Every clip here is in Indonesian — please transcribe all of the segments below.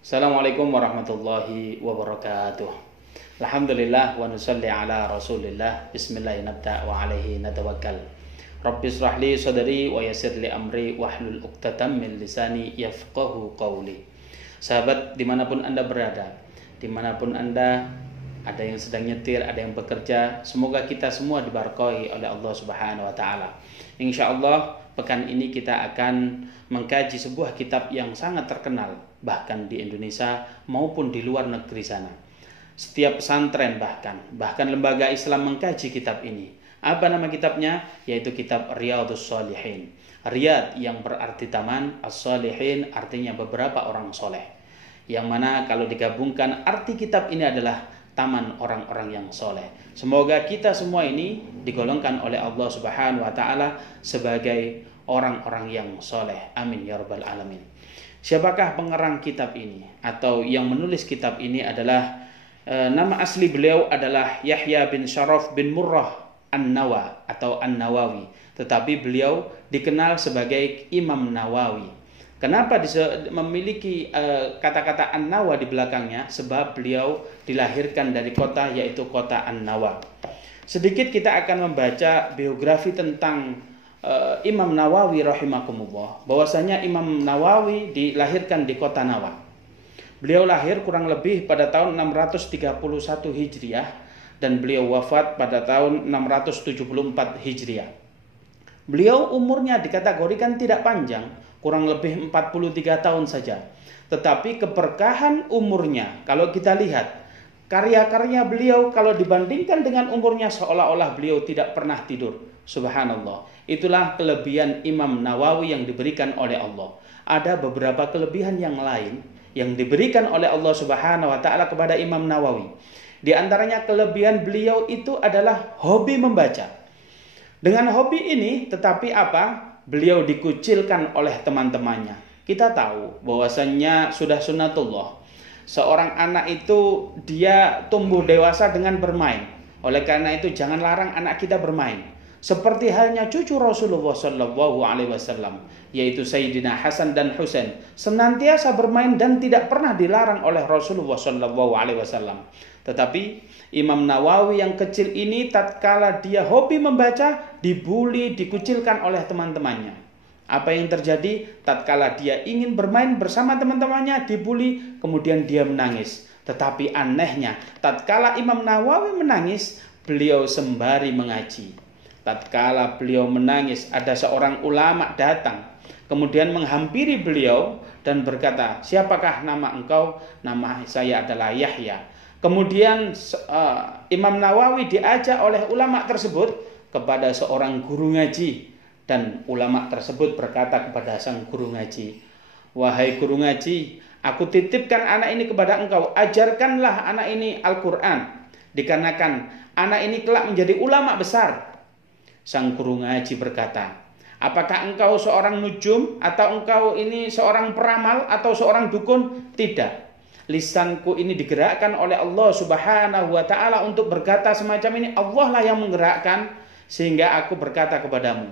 Assalamualaikum warahmatullahi wabarakatuh. Alhamdulillah wa nusalli ala Rasulillah. Bismillah nabda wa alaihi natawakkal. Rabbi israh li sadri wa yassir li amri wahlul 'uqdatam min lisani yafqahu qawli. Sahabat dimanapun Anda berada, dimanapun Anda, ada yang sedang nyetir, ada yang bekerja, semoga kita semua diberkahi oleh Allah Subhanahu wa taala. Insyaallah pekan ini kita akan mengkaji sebuah kitab yang sangat terkenal bahkan di Indonesia maupun di luar negeri sana. Setiap pesantren bahkan lembaga Islam mengkaji kitab ini. Apa nama kitabnya? Yaitu kitab Riyadhus Shalihin. Riyad yang berarti taman, as-shalihin artinya beberapa orang soleh. Yang mana kalau digabungkan arti kitab ini adalah taman orang-orang yang soleh. Semoga kita semua ini digolongkan oleh Allah Subhanahu wa taala sebagai orang-orang yang soleh. Amin ya rabbal alamin. Siapakah pengarang kitab ini atau yang menulis kitab ini adalah nama asli beliau adalah Yahya bin Sharaf bin Murrah An-Nawa atau An-Nawawi, tetapi beliau dikenal sebagai Imam Nawawi. Kenapa memiliki kata-kata An-Nawa di belakangnya? Sebab beliau dilahirkan dari kota yaitu kota An-Nawa. Sedikit kita akan membaca biografi tentang Imam Nawawi rahimakumullah. Bahwasanya Imam Nawawi dilahirkan di kota Nawa. Beliau lahir kurang lebih pada tahun 631 Hijriah dan beliau wafat pada tahun 674 Hijriah. Beliau umurnya dikategorikan tidak panjang, kurang lebih 43 tahun saja. Tetapi keberkahan umurnya, kalau kita lihat karya-karya beliau kalau dibandingkan dengan umurnya seolah-olah beliau tidak pernah tidur. Subhanallah. Itulah kelebihan Imam Nawawi yang diberikan oleh Allah. Ada beberapa kelebihan yang lain yang diberikan oleh Allah Subhanahu wa taala kepada Imam Nawawi. Di antaranya kelebihan beliau itu adalah hobi membaca. Dengan hobi ini tetapi apa? Beliau dikucilkan oleh teman-temannya. Kita tahu bahwasannya sudah sunnatullah. Seorang anak itu dia tumbuh dewasa dengan bermain. Oleh karena itu jangan larang anak kita bermain. Seperti halnya cucu Rasulullah Shallallahu Alaihi Wasallam, yaitu Sayyidina Hasan dan Husain, senantiasa bermain dan tidak pernah dilarang oleh Rasulullah Shallallahu Alaihi Wasallam. Tetapi Imam Nawawi yang kecil ini, tatkala dia hobi membaca, dibuli, dikucilkan oleh teman-temannya. Apa yang terjadi? Tatkala dia ingin bermain bersama teman-temannya, dibuli, kemudian dia menangis. Tetapi anehnya, tatkala Imam Nawawi menangis, beliau sembari mengaji. Tatkala beliau menangis, ada seorang ulama datang, kemudian menghampiri beliau dan berkata, "Siapakah nama engkau?" "Nama saya adalah Yahya." Kemudian Imam Nawawi diajak oleh ulama tersebut kepada seorang guru ngaji, dan ulama tersebut berkata kepada sang guru ngaji, "Wahai guru ngaji, aku titipkan anak ini kepada engkau, ajarkanlah anak ini Al-Quran, dikarenakan anak ini kelak menjadi ulama besar." Sang guru ngaji berkata, "Apakah engkau seorang nujum atau engkau ini seorang peramal atau seorang dukun?" "Tidak. Lisanku ini digerakkan oleh Allah Subhanahu wa taala untuk berkata semacam ini. Allah lah yang menggerakkan sehingga aku berkata kepadamu."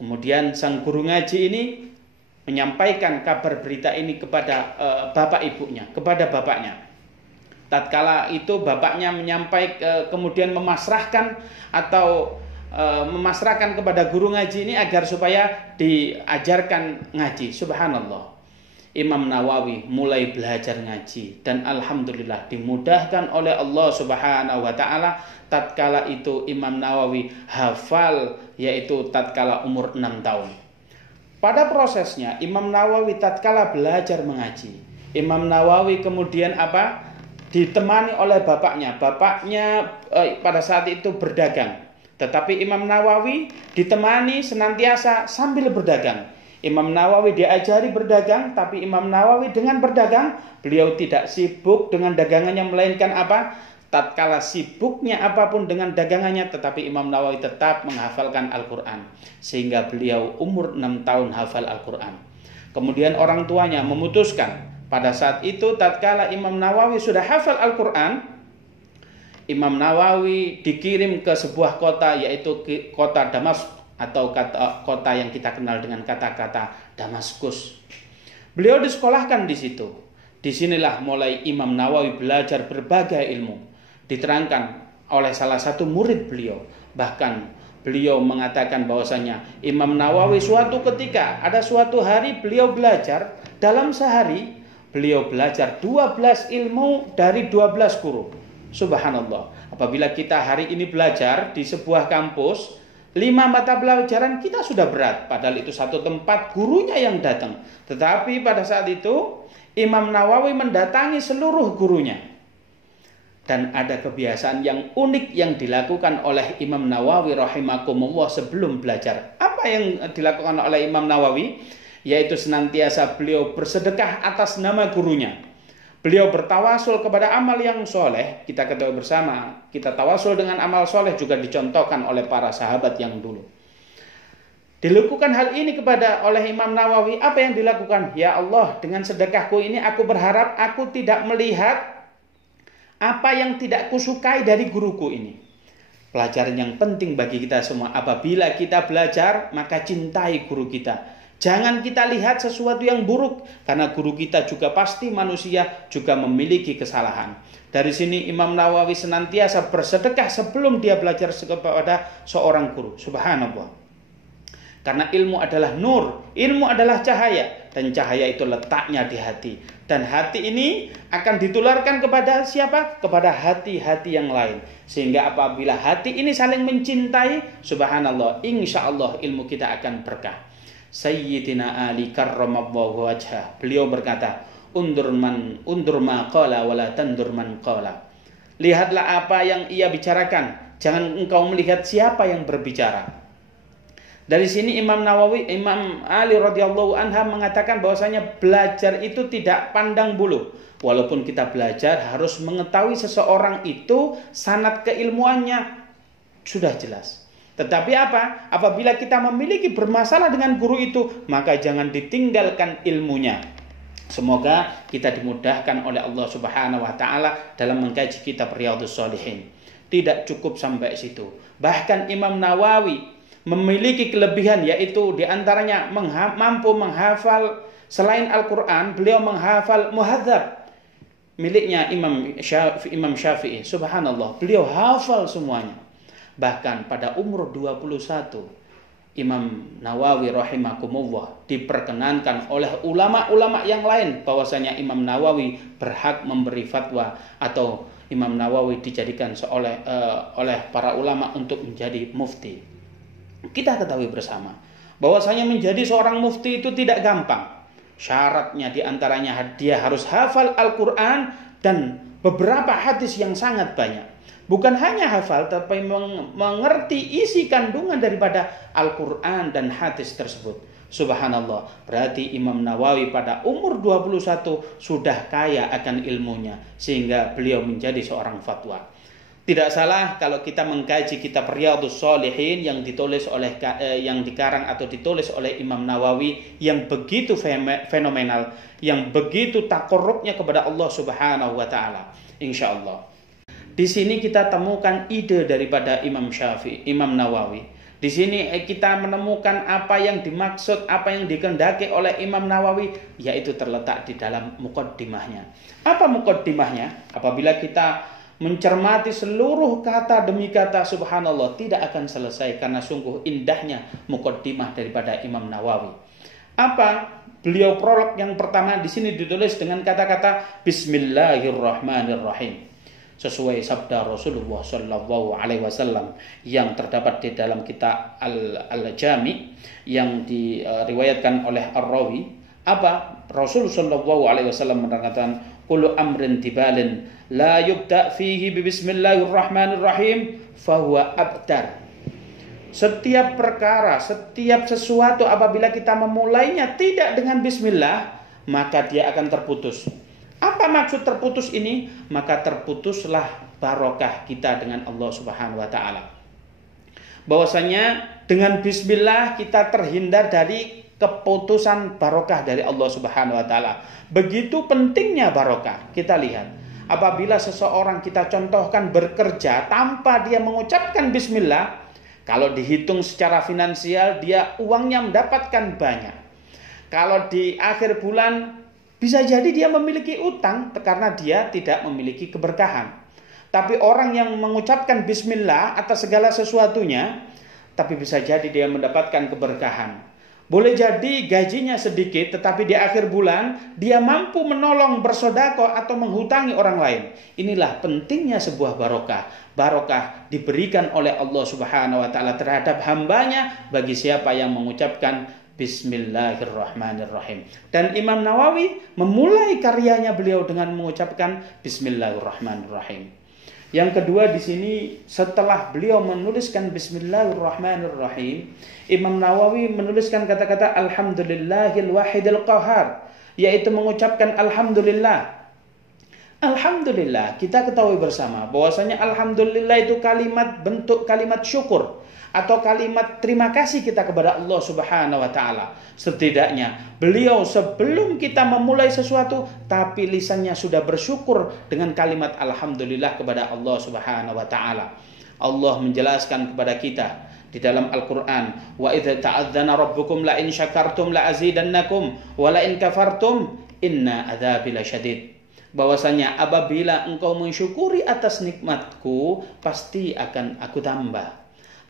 Kemudian sang guru ngaji ini menyampaikan kabar berita ini kepada bapak ibunya, kepada bapaknya. Tatkala itu bapaknya kemudian memasrahkan kepada guru ngaji ini agar supaya diajarkan ngaji. Subhanallah. Imam Nawawi mulai belajar ngaji dan alhamdulillah dimudahkan oleh Allah Subhanahu wa taala. Tatkala itu Imam Nawawi hafal, yaitu tatkala umur 6 tahun. Pada prosesnya Imam Nawawi tatkala belajar mengaji, Imam Nawawi kemudian ditemani oleh bapaknya. Bapaknya pada saat itu berdagang. Tetapi Imam Nawawi ditemani senantiasa sambil berdagang. Imam Nawawi diajari berdagang, tapi Imam Nawawi dengan berdagang, beliau tidak sibuk dengan dagangannya, melainkan tatkala sibuknya apapun dengan dagangannya, tetapi Imam Nawawi tetap menghafalkan Al-Quran. Sehingga beliau umur 6 tahun hafal Al-Quran. Kemudian orang tuanya memutuskan, pada saat itu tatkala Imam Nawawi sudah hafal Al-Quran, Imam Nawawi dikirim ke sebuah kota, yaitu kota Damaskus atau kota yang kita kenal dengan kata-kata Damaskus. Beliau disekolahkan di situ. Disinilah mulai Imam Nawawi belajar berbagai ilmu. Diterangkan oleh salah satu murid beliau. Bahkan beliau mengatakan bahwasanya Imam Nawawi suatu ketika, ada suatu hari beliau belajar, dalam sehari beliau belajar 12 ilmu dari 12 guru. Subhanallah. Apabila kita hari ini belajar di sebuah kampus 5 mata pelajaran, kita sudah berat. Padahal itu satu tempat gurunya yang datang. Tetapi pada saat itu Imam Nawawi mendatangi seluruh gurunya. Dan ada kebiasaan yang unik yang dilakukan oleh Imam Nawawi rahimakumullah sebelum belajar. Apa yang dilakukan oleh Imam Nawawi? Yaitu senantiasa beliau bersedekah atas nama gurunya. Beliau bertawasul kepada amal yang soleh. Kita ketahui bersama, kita tawasul dengan amal soleh juga dicontohkan oleh para sahabat yang dulu. Dilakukan hal ini kepada oleh Imam Nawawi. Apa yang dilakukan? Ya Allah, dengan sedekahku ini aku berharap aku tidak melihat apa yang tidak kusukai dari guruku ini. Pelajaran yang penting bagi kita semua. Apabila kita belajar, maka cintai guru kita. Jangan kita lihat sesuatu yang buruk, karena guru kita juga pasti manusia, juga memiliki kesalahan. Dari sini Imam Nawawi senantiasa bersedekah sebelum dia belajar kepada seorang guru. Subhanallah. Karena ilmu adalah nur, ilmu adalah cahaya, dan cahaya itu letaknya di hati. Dan hati ini akan ditularkan kepada siapa? Kepada hati-hati yang lain. Sehingga apabila hati ini saling mencintai, subhanallah, insya Allah ilmu kita akan berkah. Sayyidina Ali karramallahu wajhah, beliau berkata, undur ma qala wala tandur man qala. Lihatlah apa yang ia bicarakan, jangan engkau melihat siapa yang berbicara. Dari sini Imam Ali radhiyallahu anha mengatakan bahwasanya belajar itu tidak pandang bulu. Walaupun kita belajar harus mengetahui seseorang itu sanad keilmuannya sudah jelas. Tetapi apa? Apabila kita memiliki bermasalah dengan guru itu, maka jangan ditinggalkan ilmunya. Semoga kita dimudahkan oleh Allah Subhanahu wa taala dalam mengkaji kitab Riyadhus Shalihin. Tidak cukup sampai situ. Bahkan Imam Nawawi memiliki kelebihan, yaitu diantaranya mampu menghafal selain Al-Quran, beliau menghafal muhadzab miliknya Imam Syafi'i. Subhanallah, beliau hafal semuanya. Bahkan pada umur 21, Imam Nawawi rahimakumullah diperkenankan oleh ulama-ulama yang lain bahwasanya Imam Nawawi berhak memberi fatwa, atau Imam Nawawi dijadikan oleh para ulama untuk menjadi mufti. Kita ketahui bersama bahwasanya menjadi seorang mufti itu tidak gampang. Syaratnya diantaranya dia harus hafal Al-Quran dan beberapa hadis yang sangat banyak. Bukan hanya hafal, tapi mengerti isi kandungan daripada Al-Quran dan hadis tersebut. Subhanallah, berarti Imam Nawawi pada umur 21 sudah kaya akan ilmunya, sehingga beliau menjadi seorang fatwa. Tidak salah kalau kita mengkaji kitab Riyadhus Shalihin yang dikarang atau ditulis oleh Imam Nawawi yang begitu fenomenal, yang begitu takarrubnya kepada Allah Subhanahu wa taala. Insyaallah. Di sini kita temukan ide daripada Imam Nawawi. Di sini kita menemukan apa yang dimaksud, apa yang dikehendaki oleh Imam Nawawi, yaitu terletak di dalam muqaddimahnya. Apa muqaddimahnya? Apabila kita mencermati seluruh kata demi kata, subhanallah, tidak akan selesai karena sungguh indahnya muqaddimah daripada Imam Nawawi. Apa? Beliau prolog yang pertama di sini ditulis dengan kata-kata Bismillahirrahmanirrahim, sesuai sabda Rasulullah sallallahu alaihi wasallam yang terdapat di dalam kitab Al-Jami yang diriwayatkan oleh Ar-Rawi. Apa? Rasul sallallahu alaihi wasallam mengatakan, kullu amrin tibalin la yubda fihi bismillahirrahmanirrahim fahuwa abtar. Setiap perkara, setiap sesuatu apabila kita memulainya tidak dengan bismillah, maka dia akan terputus. Apa maksud terputus ini? Maka terputuslah barokah kita dengan Allah Subhanahu wa taala. Bahwasanya dengan bismillah kita terhindar dari keputusan barokah dari Allah Subhanahu wa taala. Begitu pentingnya barokah. Kita lihat, apabila seseorang kita contohkan bekerja tanpa dia mengucapkan bismillah, kalau dihitung secara finansial dia uangnya mendapatkan banyak. Kalau di akhir bulan Bisa jadi dia memiliki utang karena dia tidak memiliki keberkahan. Tapi orang yang mengucapkan bismillah atas segala sesuatunya, tapi bisa jadi dia mendapatkan keberkahan. Boleh jadi gajinya sedikit, tetapi di akhir bulan dia mampu menolong, bersedekah atau menghutangi orang lain. Inilah pentingnya sebuah barokah. Barokah diberikan oleh Allah Subhanahu wa taala terhadap hambanya bagi siapa yang mengucapkan Bismillahirrahmanirrahim. Dan Imam Nawawi memulai karyanya beliau dengan mengucapkan Bismillahirrahmanirrahim. Yang kedua di sini, setelah beliau menuliskan Bismillahirrahmanirrahim, Imam Nawawi menuliskan kata-kata Alhamdulillahil wahidil qahar, yaitu mengucapkan Alhamdulillah. Alhamdulillah, kita ketahui bersama bahwasanya Alhamdulillah itu bentuk kalimat syukur atau kalimat terima kasih kita kepada Allah Subhanahu wa taala. Setidaknya beliau sebelum kita memulai sesuatu, tapi lisannya sudah bersyukur dengan kalimat alhamdulillah kepada Allah Subhanahu wa taala. Allah menjelaskan kepada kita di dalam Al-Qur'an, wa idza ta'adzana rabbukum la in syakartum la azidannakum wa la in kafartum inna adzabi lasyadid. Bahwasanya apabila engkau mensyukuri atas nikmatku, pasti akan aku tambah.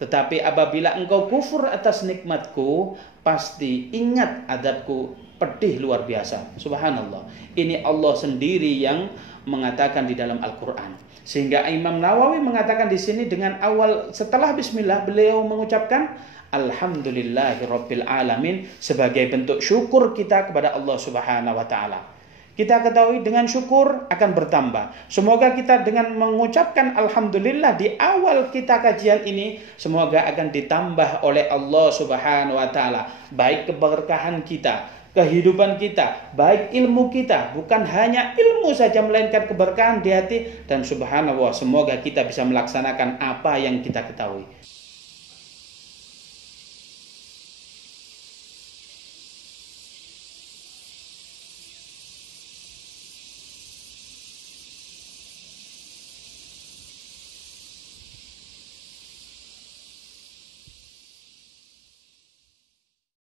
Tetapi apabila engkau kufur atas nikmatku, pasti ingat adabku pedih luar biasa. Subhanallah. Ini Allah sendiri yang mengatakan di dalam Al-Quran. Sehingga Imam Nawawi mengatakan di sini dengan awal setelah bismillah beliau mengucapkan Alhamdulillahirabbil alamin sebagai bentuk syukur kita kepada Allah Subhanahu wa taala. Kita ketahui dengan syukur akan bertambah. Semoga kita dengan mengucapkan Alhamdulillah di awal kita kajian ini, semoga akan ditambah oleh Allah Subhanahu wa taala baik keberkahan kita, kehidupan kita, baik ilmu kita, bukan hanya ilmu saja melainkan keberkahan di hati, dan subhanallah semoga kita bisa melaksanakan apa yang kita ketahui.